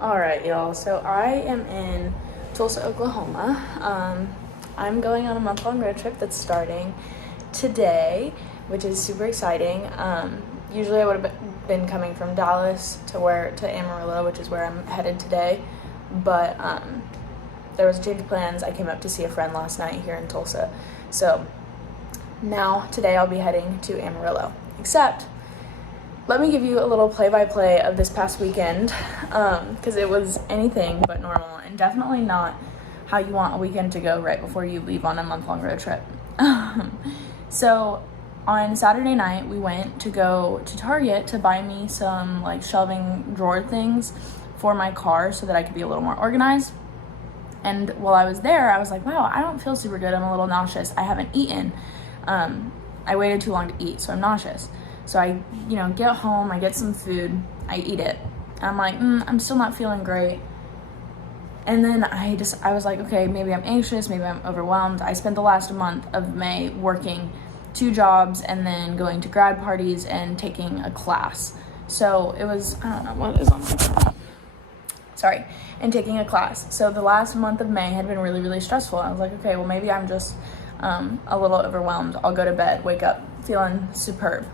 All right, y'all. So I am in Tulsa, Oklahoma. I'm going on a month-long road trip that's starting today, which is super exciting. Usually I would have been coming from Dallas to Amarillo, which is where I'm headed today. But there was a change of plans. I came up to see a friend last night here in Tulsa. So now today I'll be heading to Amarillo. Except, let me give you a little play-by-play of this past weekend, because it was anything but normal and definitely not how you want a weekend to go right before you leave on a month-long road trip. So on Saturday night, we went to go to Target to buy me some like shelving drawer things for my car so that I could be a little more organized. And while I was there, I was like, wow, I don't feel super good. I'm a little nauseous. I haven't eaten. I waited too long to eat, so I'm nauseous. So I, get home, I get some food, I eat it. And I'm like, I'm still not feeling great. And then I was like, okay, maybe I'm anxious, maybe I'm overwhelmed. I spent the last month of May working 2 jobs and then going to grad parties and taking a class. So it was, I don't know what is on my phone. Sorry, and taking a class. So the last month of May had been really, really stressful. I was like, okay, well maybe I'm just a little overwhelmed. I'll go to bed, wake up feeling superb.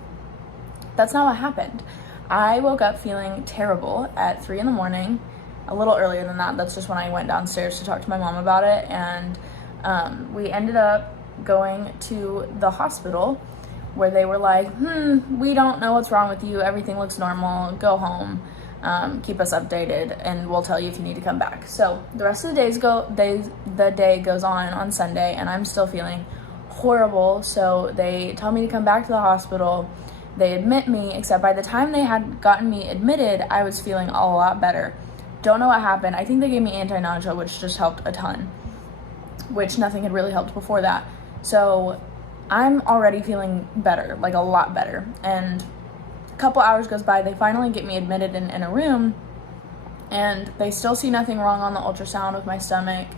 That's not what happened. I woke up feeling terrible at 3 a.m, a little earlier than that. That's just when I went downstairs to talk to my mom about it. And we ended up going to the hospital where they were like, we don't know what's wrong with you. Everything looks normal. Go home. Keep us updated and we'll tell you if you need to come back. So the rest of the day goes on Sunday and I'm still feeling horrible. So they tell me to come back to the hospital. They admit me, except by the time they had gotten me admitted, I was feeling a lot better. Don't know what happened. I think they gave me anti-nausea, which just helped a ton, which nothing had really helped before that. So I'm already feeling better, like a lot better. And a couple hours goes by, they finally get me admitted in a room, and they still see nothing wrong on the ultrasound with my stomach.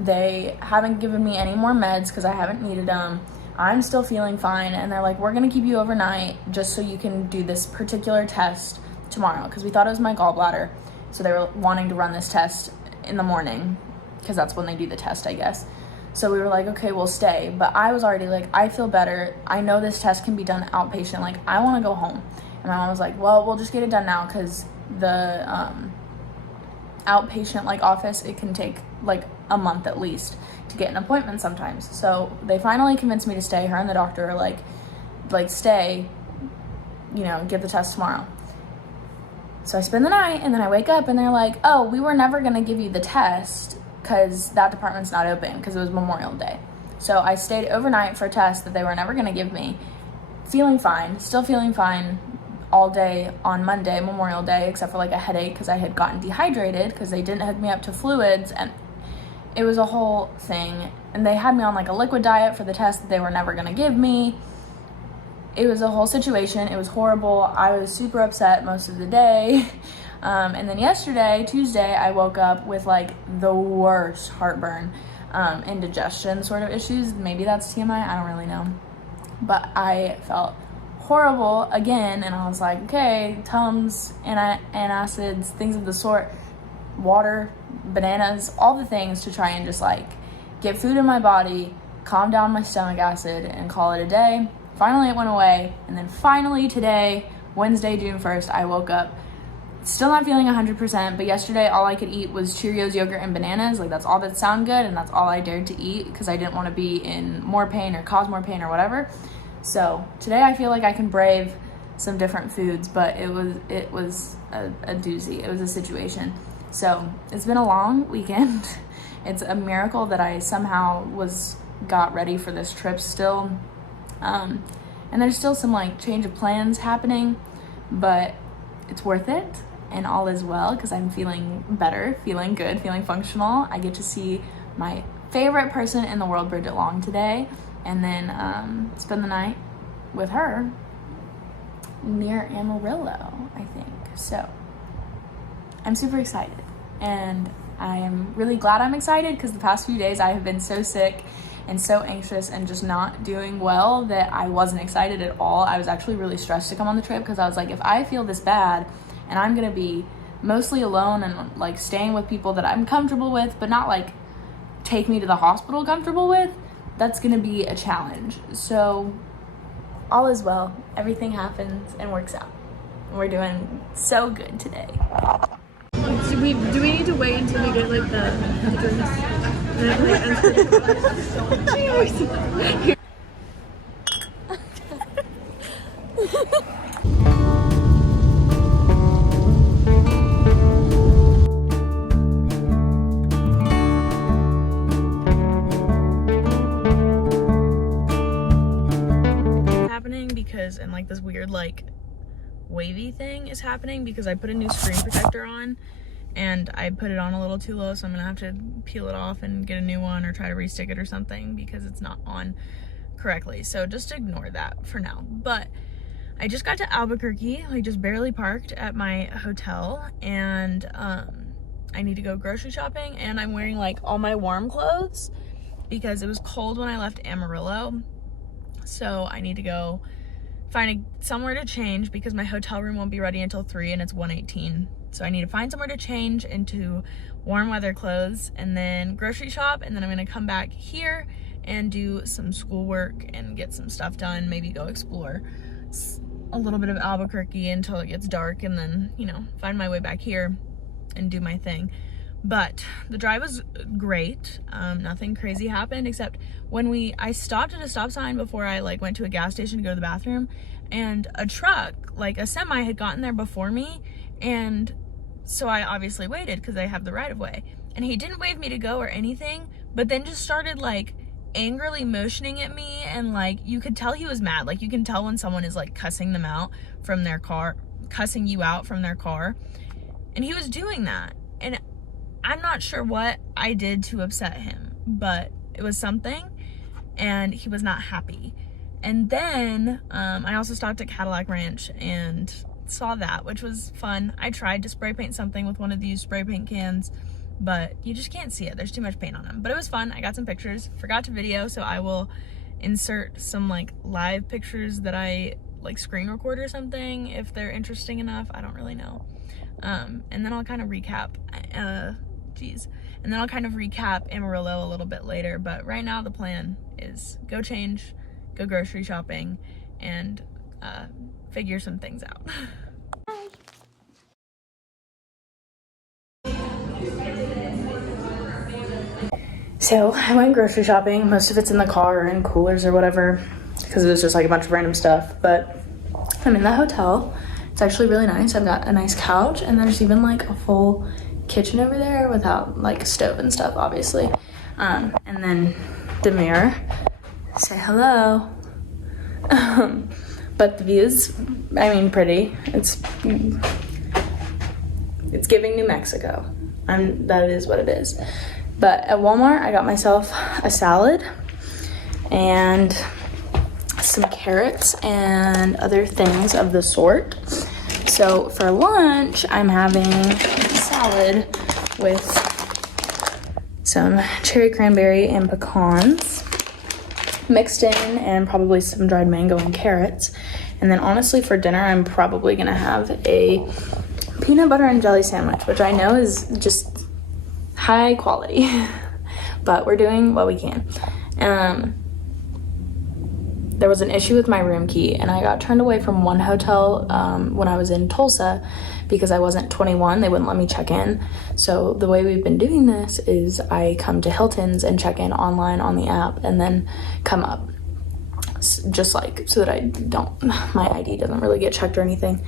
They haven't given me any more meds because I haven't needed them. I'm still feeling fine, and they're like, we're gonna keep you overnight just so you can do this particular test tomorrow, because we thought it was my gallbladder. So they were wanting to run this test in the morning because that's when they do the test, I guess. So we were like, okay, we'll stay. But I was already like, I feel better. I know this test can be done outpatient. Like, I want to go home. And my mom was like, well, we'll just get it done now because the outpatient office, it can take like a month at least to get an appointment sometimes. So they finally convinced me to stay. Her and the doctor are like stay, get the test tomorrow. So I spend the night and then I wake up and they're like, oh, we were never going to give you the test because that department's not open because it was Memorial Day. So I stayed overnight for a test that they were never going to give me, feeling fine, still feeling fine all day on Monday, Memorial Day, except for a headache because I had gotten dehydrated because they didn't hook me up to fluids, and it was a whole thing. And they had me on a liquid diet for the test that they were never going to give me. It was a whole situation. It was horrible. I was super upset most of the day. And then yesterday, Tuesday, I woke up with the worst heartburn, indigestion sort of issues. Maybe that's TMI. I don't really know. But I felt horrible again. And I was like, okay, Tums, antacids, things of the sort, water, bananas, all the things to try and just get food in my body, calm down my stomach acid, and call it a day. Finally, it went away, and then finally today, Wednesday, June 1st, I woke up still not feeling 100%, but yesterday all I could eat was Cheerios, yogurt, and bananas. That's all that sound good, and that's all I dared to eat because I didn't want to be in more pain or cause more pain or whatever. So today I feel like I can brave some different foods, but it was a doozy. It was a situation. So it's been a long weekend. It's a miracle that I somehow got ready for this trip still. And there's still some change of plans happening, but it's worth it and all is well because I'm feeling better, feeling good, feeling functional. I get to see my favorite person in the world, Bridget Long, today, and then spend the night with her near Amarillo, I think. So I'm super excited, and I am really glad I'm excited because the past few days I have been so sick and so anxious and just not doing well that I wasn't excited at all. I was actually really stressed to come on the trip because I was like, if I feel this bad and I'm gonna be mostly alone and like staying with people that I'm comfortable with, but not like take me to the hospital comfortable with, that's gonna be a challenge. So all is well, everything happens and works out. We're doing so good today. Do we need to wait until we get like the happening because, and like this weird like wavy thing is happening because I put a new screen protector on and I put it on a little too low, so I'm gonna have to peel it off and get a new one or try to restick it or something because it's not on correctly. So just ignore that for now. But I just got to Albuquerque, like just barely parked at my hotel, and I need to go grocery shopping, and I'm wearing like all my warm clothes because it was cold when I left Amarillo. So I need to go find somewhere to change because my hotel room won't be ready until 3 and it's 1:18. So I need to find somewhere to change into warm weather clothes and then grocery shop, and then I'm gonna come back here and do some schoolwork and get some stuff done, maybe go explore a little bit of Albuquerque until it gets dark, and then, you know, find my way back here and do my thing. But the drive was great. Nothing crazy happened except when I stopped at a stop sign before I like went to a gas station to go to the bathroom, and a truck, like a semi, had gotten there before me, and so I obviously waited because I have the right of way, and he didn't wave me to go or anything, but then just started like angrily motioning at me, and like you could tell he was mad. Like you can tell when someone is like cussing them out from their car, cussing you out from their car, and he was doing that, and I'm not sure what I did to upset him, but it was something, and he was not happy. And then I also stopped at Cadillac Ranch and saw that, which was fun. I tried to spray paint something with one of these spray paint cans, but you just can't see it. There's too much paint on them. But it was fun. I got some pictures. Forgot to video, so I will insert some like live pictures that I like screen record or something if they're interesting enough. I don't really know. And then I'll kind of recap. And then I'll kind of recap Amarillo a little bit later. But right now the plan is go change, go grocery shopping, and figure some things out. So I went grocery shopping. Most of it's in the car or in coolers or whatever because it was just like a bunch of random stuff. But I'm in the hotel. It's actually really nice. I've got a nice couch, and there's even like a full kitchen over there without like a stove and stuff, obviously. And then the mirror. Say hello. But the view's, I mean, pretty. It's giving New Mexico. That is what it is. But at Walmart, I got myself a salad and some carrots and other things of the sort. So for lunch, I'm having salad with some cherry cranberry and pecans mixed in, and probably some dried mango and carrots. And then honestly for dinner, I'm probably gonna have a peanut butter and jelly sandwich, which I know is just high quality, but we're doing what we can. There was an issue with my room key, and I got turned away from one hotel when I was in Tulsa because I wasn't 21. They wouldn't let me check in. So the way we've been doing this is I come to Hilton's and check in online on the app and then come up, just like so that my ID doesn't really get checked or anything.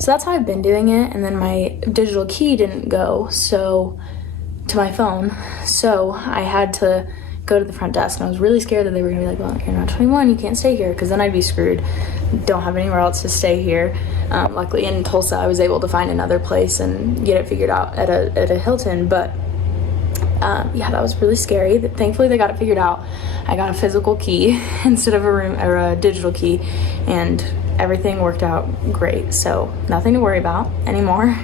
So that's how I've been doing it. And then my digital key didn't go to my phone, so I had to go to the front desk, and I was really scared that they were gonna be like, well, you're not 21, you can't stay here, because then I'd be screwed. Don't have anywhere else to stay here. Luckily in Tulsa I was able to find another place and get it figured out at a Hilton, but yeah, that was really scary. Thankfully they got it figured out. I got a physical key instead of a digital key, and everything worked out great, so nothing to worry about anymore.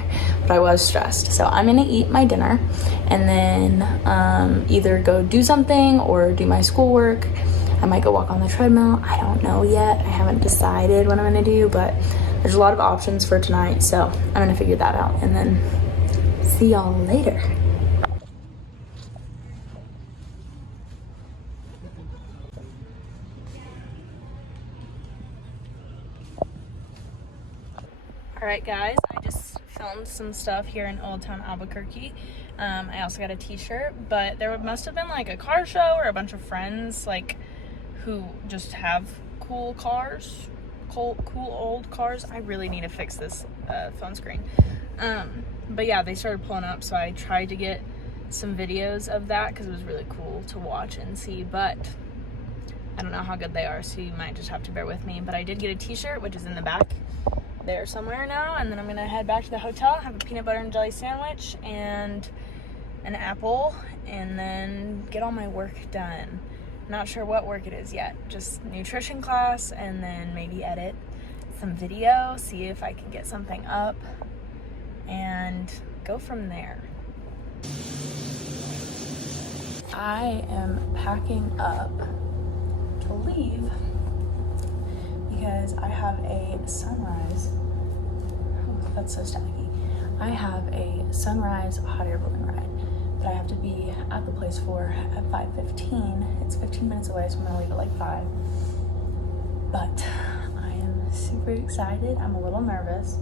But I was stressed. So I'm gonna eat my dinner and then either go do something or do my schoolwork. I might go walk on the treadmill. I don't know yet. I haven't decided what I'm gonna do, but there's a lot of options for tonight, so I'm gonna figure that out and then see y'all later. Alright guys, I just filmed some stuff here in Old Town Albuquerque. I also got a t-shirt, but there must have been like a car show or a bunch of friends like who just have cool cars, cool old cars. I really need to fix this phone screen. But yeah, they started pulling up, so I tried to get some videos of that because it was really cool to watch and see, but I don't know how good they are, so you might just have to bear with me. But I did get a t-shirt, which is in the back there somewhere now, and then I'm gonna head back to the hotel, have a peanut butter and jelly sandwich and an apple, and then get all my work done. Not sure what work it is yet, just nutrition class, and then maybe edit some video, see if I can get something up, and go from there. I am packing up to leave because I have a sunrise. Oh, that's so staticky. I have a sunrise hot air balloon ride that I have to be at the place for at 5:15. It's 15 minutes away, so I'm gonna leave at like 5. But I am super excited. I'm a little nervous,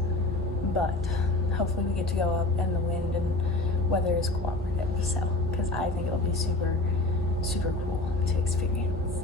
but hopefully we get to go up and the wind and weather is cooperative. So, because I think it'll be super, super cool to experience.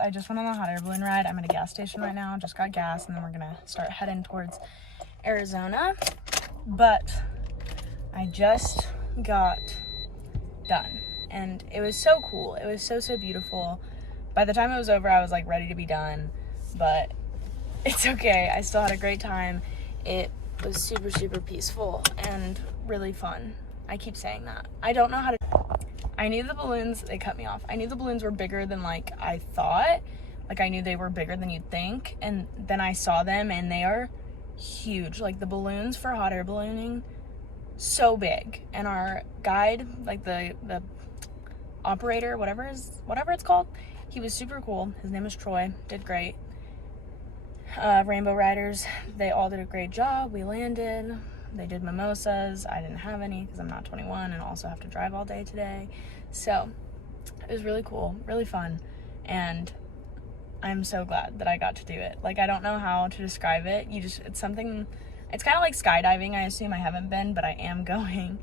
I just went on the hot air balloon ride. I'm at a gas station right now, just got gas, and then we're gonna start heading towards Arizona. But I just got done and it was so cool. It was so beautiful. By the time it was over, I was like ready to be done, but it's okay. I still had a great time. It was super peaceful and really fun. I keep saying that. I don't know how to. I knew the balloons, they cut me off. I knew the balloons were bigger than like I thought. Like I knew they were bigger than you'd think. And then I saw them and they are huge. Like the balloons for hot air ballooning, so big. And our guide, like the operator, whatever it's called, he was super cool. His name is Troy, did great. Rainbow Riders, they all did a great job. We landed. They did mimosas. I didn't have any because I'm not 21 and also have to drive all day today. So it was really cool, really fun. And I'm so glad that I got to do it. Like, I don't know how to describe it. It's something, it's kind of like skydiving. I assume I haven't been, but I am going.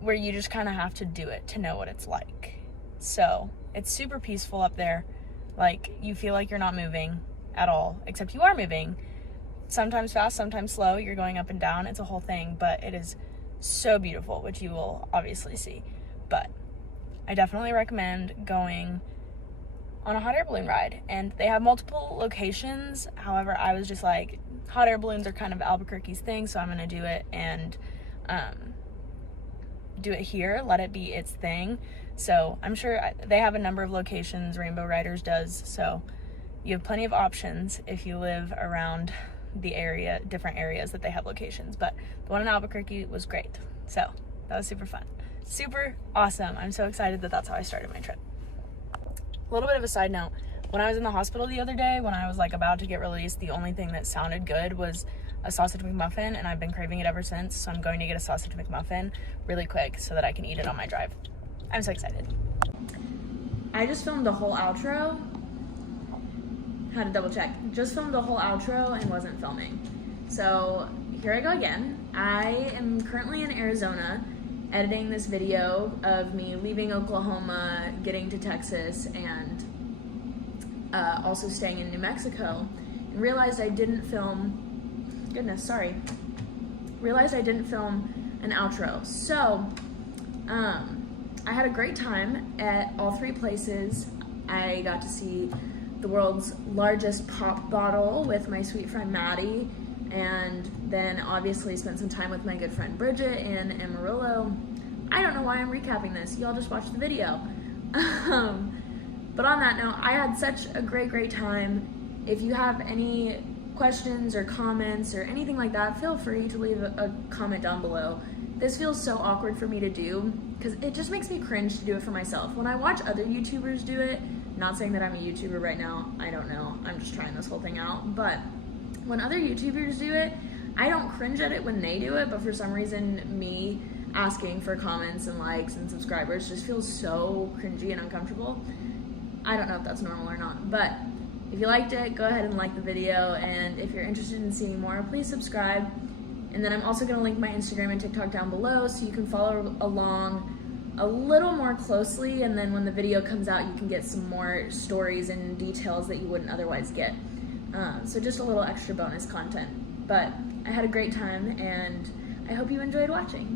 Where you just kind of have to do it to know what it's like. So it's super peaceful up there. Like, you feel like you're not moving at all, except you are moving. Sometimes fast, sometimes slow. You're going up and down. It's a whole thing, but it is so beautiful, which you will obviously see. But I definitely recommend going on a hot air balloon ride. And they have multiple locations. However, I was just like, hot air balloons are kind of Albuquerque's thing, so I'm going to do it and do it here. Let it be its thing. So I'm sure they have a number of locations. Rainbow Riders does. So you have plenty of options if you live around the area, different areas that they have locations. But the one in Albuquerque was great. So that was super fun. Super awesome. I'm so excited that that's how I started my trip. A little bit of a side note. When I was in the hospital the other day, when I was like about to get released, the only thing that sounded good was a sausage McMuffin, and I've been craving it ever since. So I'm going to get a sausage McMuffin really quick so that I can eat it on my drive. I'm so excited. I just filmed the whole outro. Had to double check. Just filmed the whole outro and wasn't filming. So here I go again. I am currently in Arizona editing this video of me leaving Oklahoma, getting to Texas, and also staying in New Mexico, and realized I didn't film, realized I didn't film an outro. So I had a great time at all three places. I got to see the world's largest pop bottle with my sweet friend Maddie, and then obviously spent some time with my good friend Bridget in Amarillo. I don't know why I'm recapping this. Y'all just watched the video. But on that note, I had such a great time. If you have any questions or comments or anything like that, feel free to leave a comment down below. This feels so awkward for me to do because it just makes me cringe to do it for myself. When I watch other YouTubers do it, not saying that I'm a YouTuber right now, I don't know, I'm just trying this whole thing out, but when other YouTubers do it, I don't cringe at it when they do it, but for some reason, me asking for comments and likes and subscribers just feels so cringy and uncomfortable. I don't know if that's normal or not, but if you liked it, go ahead and like the video, and if you're interested in seeing more, please subscribe. And then I'm also gonna link my Instagram and TikTok down below so you can follow along a little more closely, and then when the video comes out, you can get some more stories and details that you wouldn't otherwise get. So just a little extra bonus content. But I had a great time, and I hope you enjoyed watching.